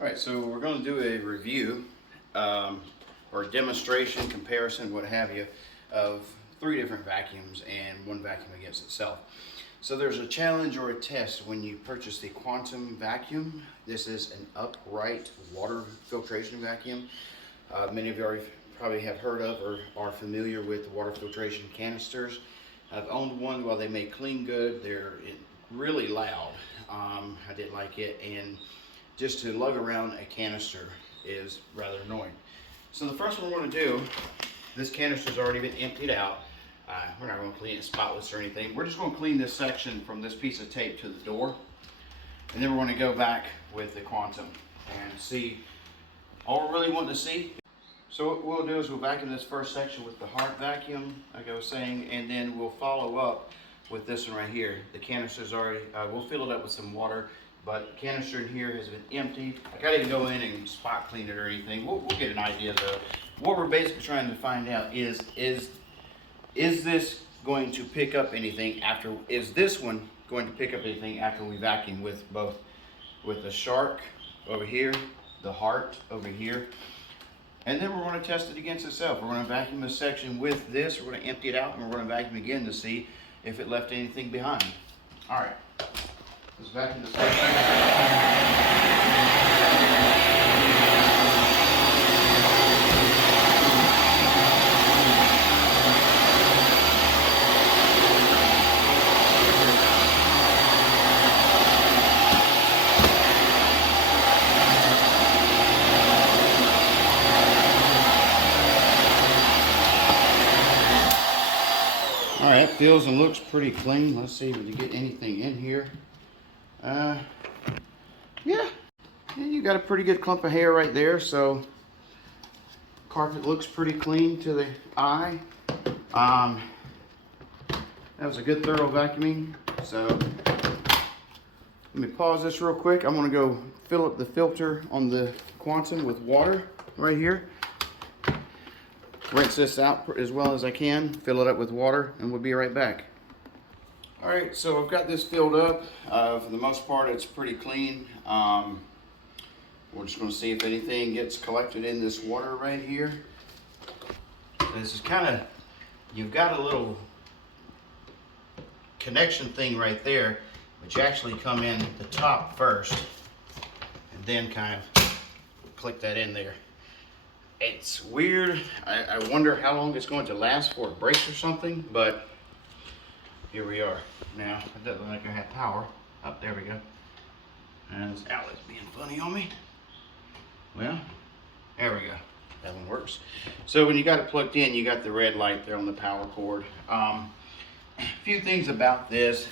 All right, so we're going to do a review or demonstration, comparison, what have you, of 3 different vacuums and one vacuum against itself. So there's a challenge or a test when you purchase the Quantum vacuum. This is an upright water filtration vacuum. Many of you probably have heard of or are familiar with the water filtration canisters. I've owned one. While they may clean good, they're really loud. I didn't like it, and just to lug around a canister is rather annoying. So the first one we're going to do, this canister's already been emptied out. We're not going to clean it spotless or anything. We're just going to clean this section from this piece of tape to the door, and then we're going to go back with the Quantum and see all we're really wanting to see. So what we'll do is we'll vacuum this first section with the heart vacuum, like I was saying, and then we'll follow up with this one right here. The canister's already, we'll fill it up with some water, but the canister in here has been emptied. I didn't go in and spot clean it or anything. We'll get an idea though. What we're basically trying to find out is this going to pick up anything after, is this one going to pick up anything after we vacuum with the shark over here, the heart over here, and then we're going to test it against itself. We're going to vacuum this section with this, we're going to empty it out, and we're going to vacuum again to see if it left anything behind. All right, let's vacuum this section. All right, feels and looks pretty clean. Let's see if we can get anything in here. Yeah, you got a pretty good clump of hair right there. So carpet looks pretty clean to the eye. That was a good thorough vacuuming. So let me pause this real quick. I'm gonna go fill up the filter on the Quantum with water right here. Rinse this out as well as I can, fill it up with water, and we'll be right back. All right, so I've got this filled up. For the most part, it's pretty clean. We're just going to see if anything gets collected in this water right here. This is kind of, you've got a little connection thing right there, but you actually come in the top first, and then kind of click that in there. It's weird. I wonder how long it's going to last before it breaks or something, but here we are. Now, it doesn't look like I have power. Oh, there we go. And this outlet's being funny on me. Well, there we go. That one works. So when you got it plugged in, you got the red light there on the power cord. A few things about this.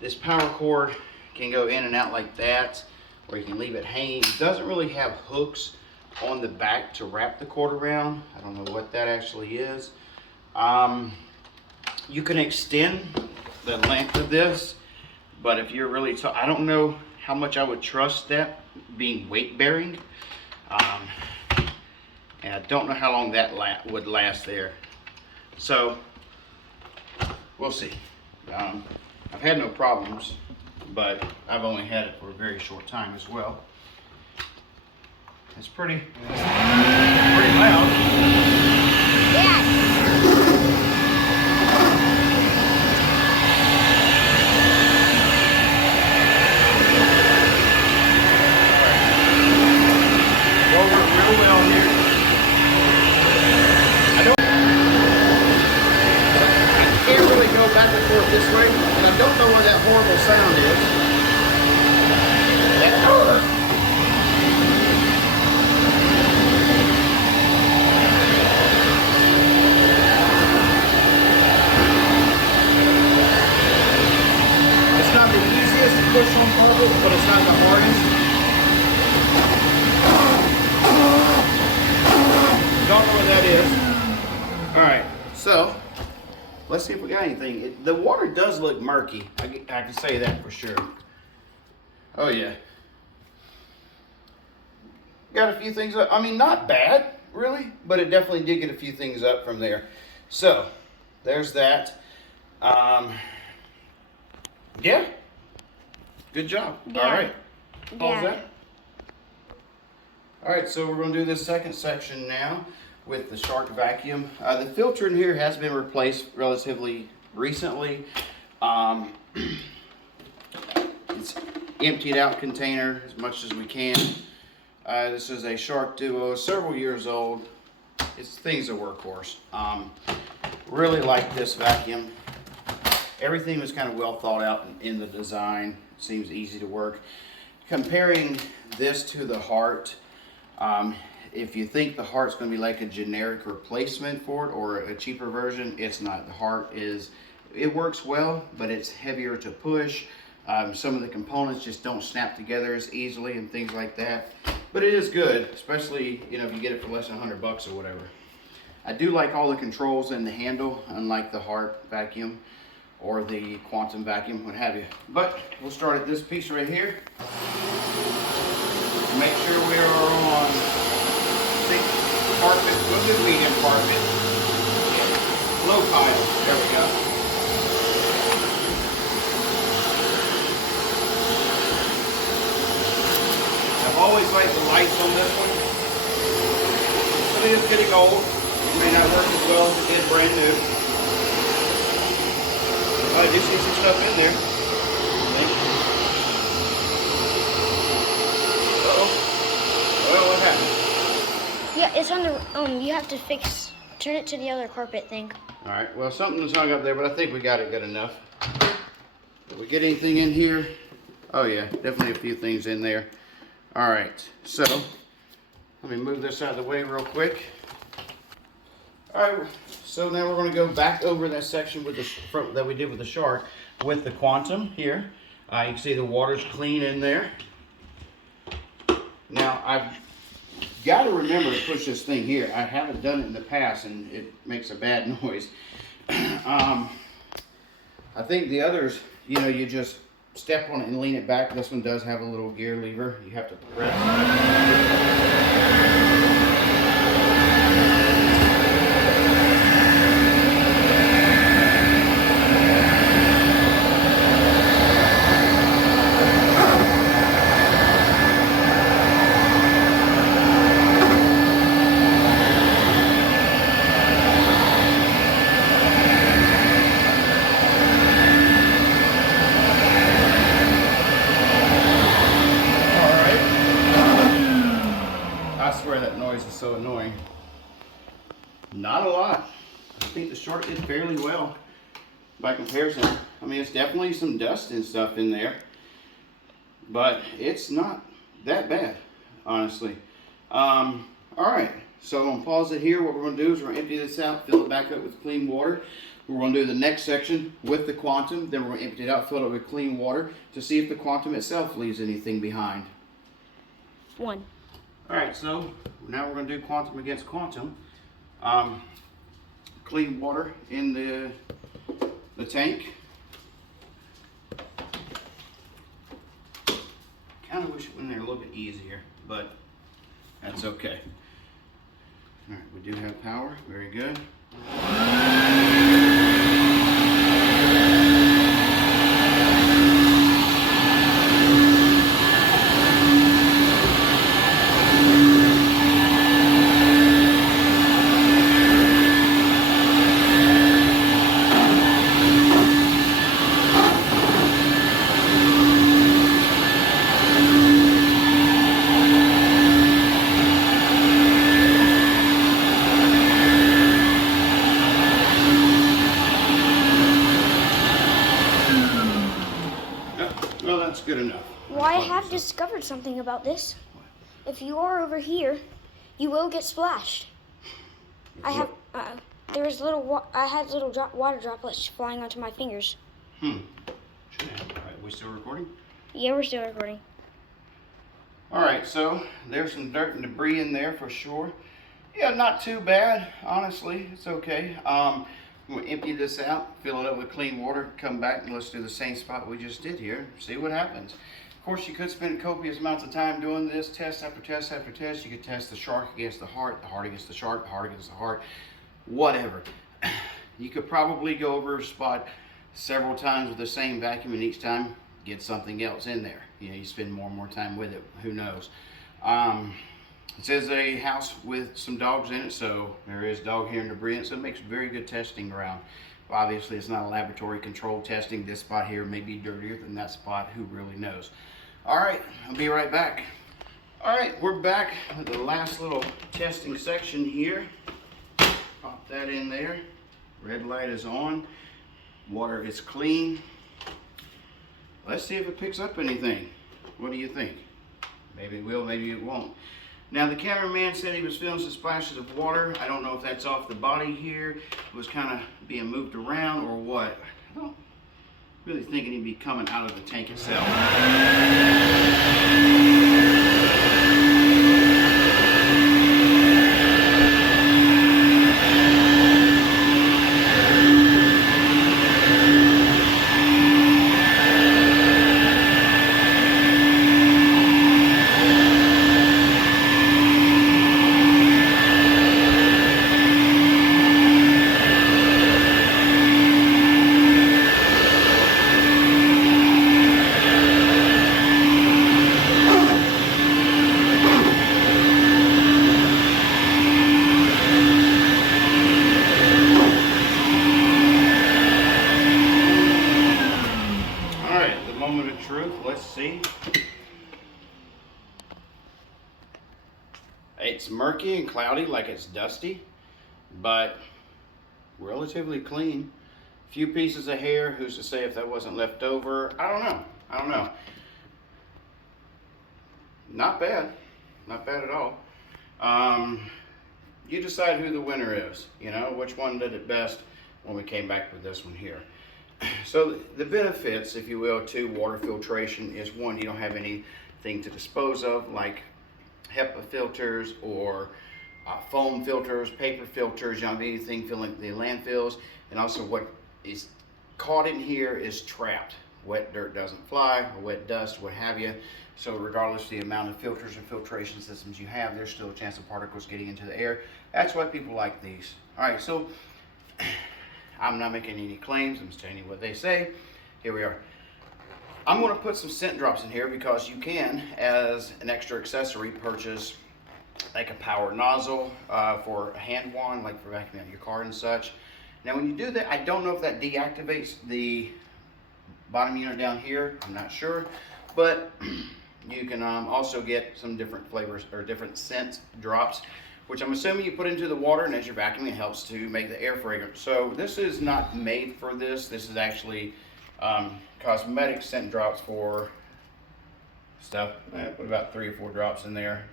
This power cord can go in and out like that, or you can leave it hanging. It doesn't really have hooks on the back to wrap the cord around. I don't know what that actually is. You can extend the length of this, but if you're really I don't know how much I would trust that being weight bearing, and I don't know how long that would last there. So we'll see. I've had no problems, but I've only had it for a very short time as well. It's pretty loud. Yes. Roll it real well here. I can't really go back and forth this way, and I don't know where that horrible sound is. It's not the easiest to push on carpet, but it's not the hardest. Don't know what that is. All right, so let's see if we got anything. The water does look murky. I can say that for sure. Oh yeah. Got a few things up. I mean, not bad, really, but it definitely did get a few things up from there. So there's that. Yeah. Good job. Yeah. All right. Pause Yeah. that. All right, so we're going to do this second section now with the Shark vacuum. The filter in here has been replaced relatively recently. It's emptied out container as much as we can. This is a Shark Duo, several years old. It's thing's a workhorse. Really like this vacuum. Everything was kind of well thought out in the design. Seems easy to work. Comparing this to the Heart, if you think the Heart's going to be like a generic replacement for it or a cheaper version, it's not. The Heart it works well, but it's heavier to push. Some of the components just don't snap together as easily and things like that. But it is good, especially if you get it for less than $100 or whatever. I do like all the controls in the handle, unlike the Heart vacuum or the Quantum vacuum, what have you. But we'll start at this piece right here. Make sure we are on thick carpet, a good medium carpet. Low tile, there we go. I've always liked the lights on this one. But it is getting old. It may not work as well as it did brand new. I do see some stuff in there. Uh-oh. Well, what happened? Yeah, it's on the, you have to turn it to the other carpet thing. All right, well, something's hung up there, but I think we got it good enough. Did we get anything in here? Oh yeah, definitely a few things in there. All right, so let me move this out of the way real quick. All right, so now we're going to go back over that section with that we did with the Shark with the Quantum here. You can see the water's clean in there. Now I've got to remember to push this thing here. I haven't done it in the past and it makes a bad noise. I think the others, you just step on it and lean it back. This one does have a little gear lever. You have to press. So annoying. Not a lot. I think the Shark did fairly well by comparison. I mean, it's definitely some dust and stuff in there, but it's not that bad, honestly. All right, so I'm gonna pause it here. What we're gonna do is we're gonna empty this out, fill it back up with clean water. We're gonna do the next section with the Quantum, then we're gonna empty it out, fill it with clean water to see if the Quantum itself leaves anything behind. One. All right, so now we're going to do Quantum against Quantum. Clean water in the tank. Kind of wish it went in there a little bit easier, but that's okay. All right, we do have power. Very good. Good enough. Well, I have discovered something about this. If you are over here, you will get splashed. I have, I had little water droplets flying onto my fingers. Should have. All right, we still recording? Yeah, we're still recording. All right, so there's some dirt and debris in there for sure. Yeah, not too bad, honestly. It's okay. We'll empty this out, fill it up with clean water, come back and let's do the same spot we just did here, see what happens. Of course, you could spend copious amounts of time doing this, test after test after test. You could test the Shark against the Heart against the Shark, the Heart against the Heart, whatever. You could probably go over a spot several times with the same vacuum and each time get something else in there. You spend more and more time with it, who knows. It says a house with some dogs in it, so there is dog hair and debris, so it makes very good testing ground. Obviously, it's not a laboratory controlled testing. This spot here may be dirtier than that spot. Who really knows? All right, I'll be right back. All right, we're back with the last little testing section here. Pop that in there. Red light is on. Water is clean. Let's see if it picks up anything. What do you think? Maybe it will, maybe it won't. Now, the cameraman said he was feeling some splashes of water. I don't know if that's off the body here. It was kind of being moved around or what. I don't really think it'd be coming out of the tank itself. Let's see. It's murky and cloudy, like it's dusty, but relatively clean. Few pieces of hair. Who's to say if that wasn't left over? I don't know. Not bad. Not bad at all. You decide who the winner is. You know, which one did it best when we came back with this one here. So the benefits, if you will, to water filtration is, one, you don't have anything to dispose of, like HEPA filters or foam filters, paper filters. You don't have anything filling the landfills. And also what is caught in here is trapped. Wet dirt doesn't fly, or wet dust, what have you. So regardless of the amount of filters and filtration systems you have, there's still a chance of particles getting into the air. That's why people like these. All right, so I'm not making any claims. I'm just telling you what they say. Here we are. I'm going to put some scent drops in here because you can, as an extra accessory, purchase like a power nozzle for a hand wand, like for vacuuming out your car and such. Now, when you do that, I don't know if that deactivates the bottom unit down here. I'm not sure, but you can also get some different flavors or different scent drops, which I'm assuming you put into the water, and as you're vacuuming, it helps to make the air fragrant. So this is not made for this. This is actually cosmetic scent drops for stuff. I put about 3 or 4 drops in there.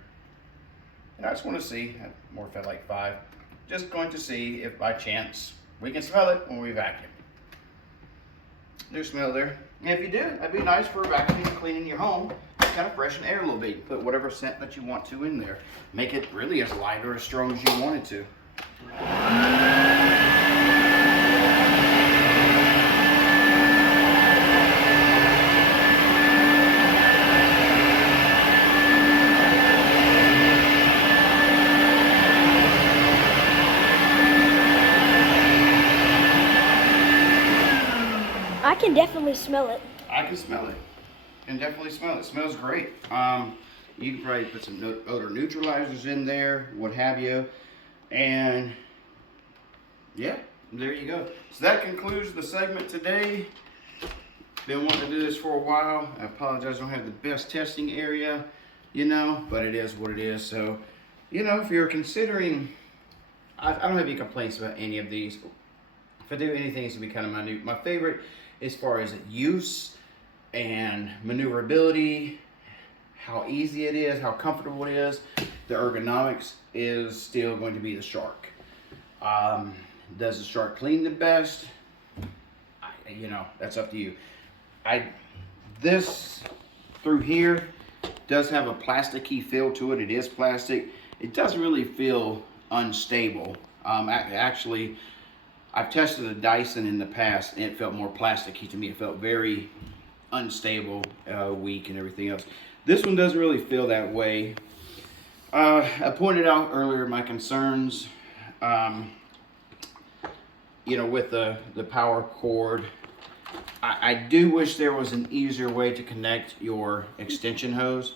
And I just want to see, I more felt like 5, just going to see if by chance we can smell it when we vacuum. There's smell there. And if you do, that'd be nice for vacuuming and cleaning your home. Kind of freshen the air a little bit. Put whatever scent that you want to in there. Make it really as light or as strong as you want it to. I can definitely smell it. I can smell it. Can definitely smell it. It smells great. You can probably put some odor neutralizers in there, what have you. And yeah, there you go. So that concludes the segment today. Been wanting to do this for a while. I apologize, I don't have the best testing area, you know, but it is what it is. So, you know, if you're considering, I don't have any complaints about any of these. If I do anything, it's gonna be kind of minute. My favorite, as far as use and maneuverability, how easy it is, how comfortable it is, the ergonomics is still going to be the Shark. Does the Shark clean the best? You know, that's up to you. This through here does have a plasticky feel to it. It is plastic. It doesn't really feel unstable. Actually, I've tested a Dyson in the past and it felt more plasticky to me. It felt very unstable, weak and everything else. This one doesn't really feel that way. I pointed out earlier my concerns, you know, with the power cord. I do wish there was an easier way to connect your extension hose.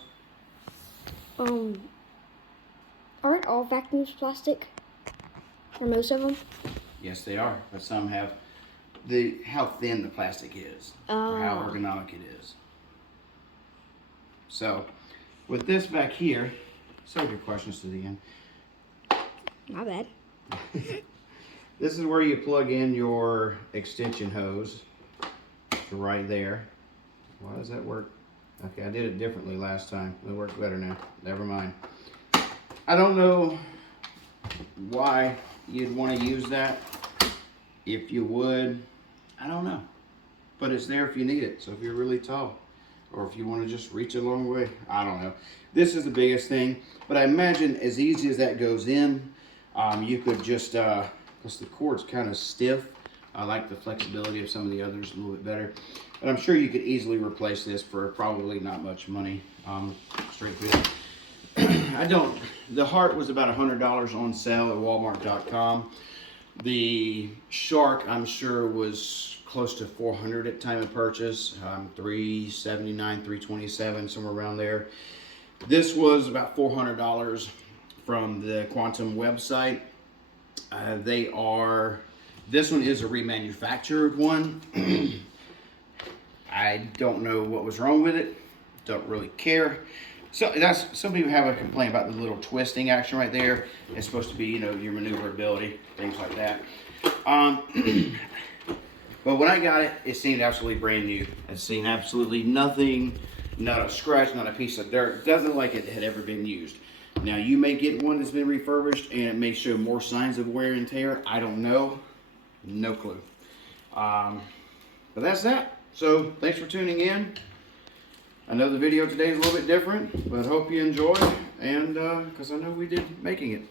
Aren't all vacuums plastic? Or most of them? Yes, they are, but some have how thin the plastic is, or how ergonomic it is. So, with this back here, save your questions to the end. My bad. This is where you plug in your extension hose. So right there. Why does that work? Okay, I did it differently last time. It works better now. Never mind. I don't know why you'd want to use that. If you would, I don't know. But it's there if you need it. So if you're really tall, or if you want to just reach a long way, I don't know. This is the biggest thing. But I imagine as easy as that goes in, you could just, because the cord's kind of stiff. I like the flexibility of some of the others a little bit better. But I'm sure you could easily replace this for probably not much money. Straight through. The Heart was about $100 on sale at Walmart.com. The Shark, I'm sure, was close to $400 at time of purchase. $379, $327, somewhere around there. This was about $400 from the Quantum website. This one is a remanufactured one. I don't know what was wrong with it. Don't really care. So some people have a complaint about the little twisting action right there. It's supposed to be, your maneuverability, things like that. But when I got it, it seemed absolutely brand new. It seen absolutely nothing, not a scratch, not a piece of dirt. Doesn't look like it had ever been used. Now you may get one that's been refurbished and it may show more signs of wear and tear. I don't know. No clue. But that's that. So thanks for tuning in. I know the video today is a little bit different, but hope you enjoy, and because I know we did making it.